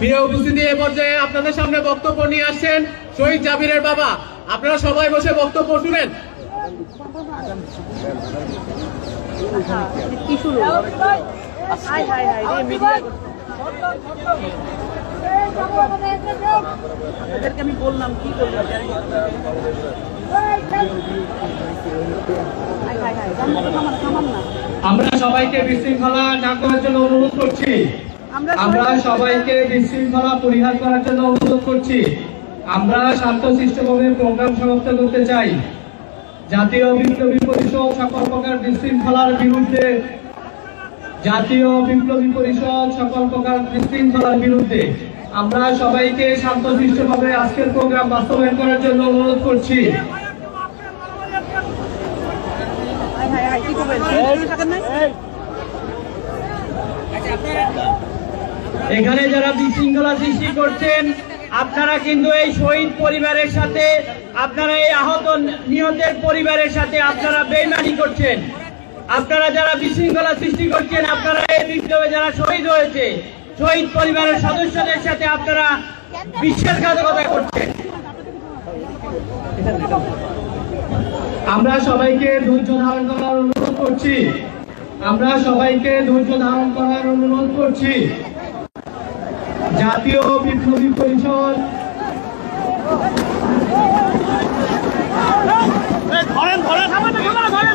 প্রিয় উপস্থিতি, এ পর্যায়ে আপনাদের সামনে বক্তব্য নিয়ে আসছেন শহীদ জাবিরের বাবা। আপনারা সবাই বসে বক্তব্য শুনেন। আমি বললাম কি করলাম, আমরা সবাইকে বিশৃঙ্খলা না করার জন্য অনুরোধ করছি। আমরা সবাইকে বিশৃঙ্খলা পরিহার করার জন্য অনুরোধ করছি। আমরা শান্তশিষ্টভাবে প্রোগ্রাম সমাপ্ত করতে চাই। জাতীয় বিপ্লবী পরিষদ সকল প্রকার বিশৃঙ্খলার বিরুদ্ধে আমরা সবাইকে শান্তশিষ্টভাবে আজকের প্রোগ্রাম বাস্তবায়ন করার জন্য অনুরোধ করছি। এখানে যারা বিশৃঙ্খলা সৃষ্টি করছেন, আপনারা কিন্তু এই শহীদ পরিবারের সাথে, আপনারা এই আহত নিহতের পরিবারের সাথে আপনারা বেইমানি করছেন। আপনারা যারা বিশৃঙ্খলা সৃষ্টি করছেন, আপনারা এই বিপ্লবে যারা শহীদ হয়েছে, শহীদ পরিবারের সদস্যদের সাথে আপনারা বিশ্বাসঘাতকতা করছেন। আমরা সবাইকে ধৈর্য ধারণ করার অনুরোধ করছি। জাতীয় বিপ্লবী পরিষদ ধরেন